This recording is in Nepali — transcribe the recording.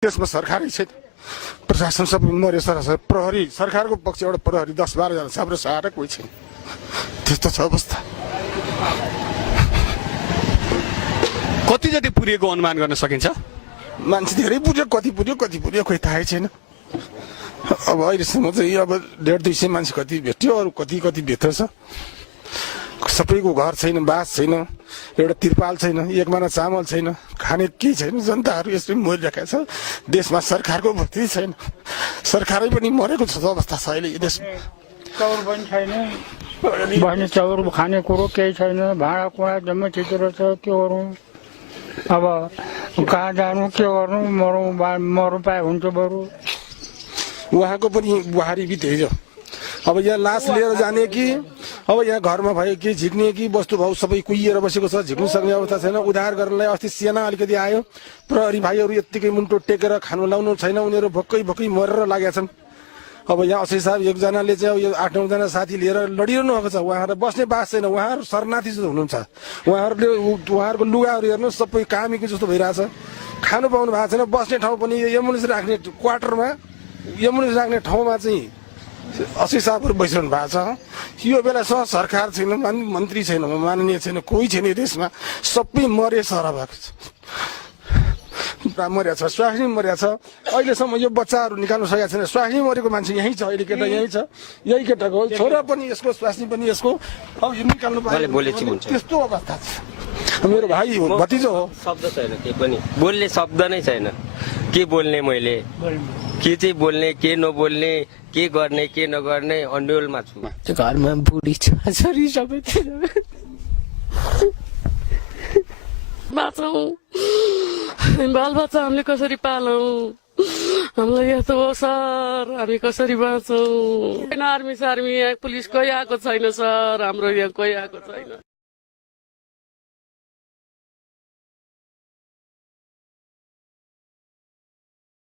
देशमा सरकारै छैन, प्रशासन सबै मर्यो सर। प्रहरी सरकारको पक्षबाट प्रहरी 10-12 जना छ, हाम्रो सहायता कोही छैन। त्यस्तो छ अवस्था। कति जति पुगेको अनुमान गर्न सकिन्छ? मान्छे धेरै पुग्यो, कति पुग्यो खोइ थाहै छैन। अब अहिलेसम्म चाहिँ अब 150-200 मान्छे कति भेट्यो, अरू कति भित्र छ। सबैको घर छैन, बास छैन, एउटा तिरपाल छैन, एक माना चामल छैन, खाने केही छैन। जनताहरू यसरी मरिरहेका छ। देशमा सरकारको भर्ती छैन, सरकारै पनि मरेको छ अवस्था छ अहिले देशमा। चाउर पनि छैन, बस्ने चाउर खाने कुरो केही छैन, भाँडा कुँडा जम्मै थिचेर छ। के गरौँ अब, कहाँ जानु, के गर्नु, मरौँ पाए हुन्छ बरु। उहाँको पनि बुहारी बित्यो हिजो। अब यहाँ लास लिएर जाने कि अब यहाँ घरमा भयो कि झिक्ने कि वस्तु भाउ सबै कुहिएर बसेको छ, झिक्नु सक्ने अवस्था छैन। उद्धार गर्नलाई अस्ति सेना अलिकति आयो, प्रहरी भाइहरू यत्तिकै मुन्टो टेकेर खानु लाउनु छैन, उनीहरू भक्कै मरेर लागेका छन्। अब यहाँ असै साहब एकजनाले चाहिँ अब यो 8-9 जना साथी लिएर लडिरहनु भएको छ। उहाँहरू बस्ने बास छैन, उहाँहरू शरणार्थी जस्तो हुनुहुन्छ। उहाँहरूको लुगाहरू हेर्नु सबै कामीको जस्तो भइरहेछ, खानु पाउनु भएको छैन। बस्ने ठाउँ पनि एम्बुलेन्स राख्ने क्वार्टरमा, एम्बुलेन्स राख्ने ठाउँमा चाहिँ असै साहबहरू बसिरहनु भएको छ। यो बेला सरकार छैन, मन्त्री छैन, माननीय छैन, कोही छैन देशमा। सबै मरे सर भएको छ, मर्या छ, स्वास्नी मर्या छ। अहिलेसम्म यो बच्चाहरू निकाल्नु सकेको छैन। स्वास्नी मरेको मान्छे यहीँ छ, अहिले केटा यहीँ छ, यही केटाको छोरा पनि यसको, स्वास्नी पनि यसको। अब यो निकाल्नु पाए त्यस्तो अवस्था छ। मेरो भाइ हो, भतिजो हो। शब्द छैन, के पनि बोल्ने शब्द नै छैन। के बोल्ने मैले, के चाहिँ बोल्ने, के नबोल्ने, के गर्ने के नगर्ने अन्यलमा छु। घरमा बुढी छोरी सबै बाँचौँ, बालबच्चा हामीले कसरी पालौँ, हामीलाई यस्तो हो सर, हामी कसरी बाँचौँ। आर्मी सार्मी यहाँ पुलिस कोही आएको छैन सर, हाम्रो यहाँ कोही आएको छैन।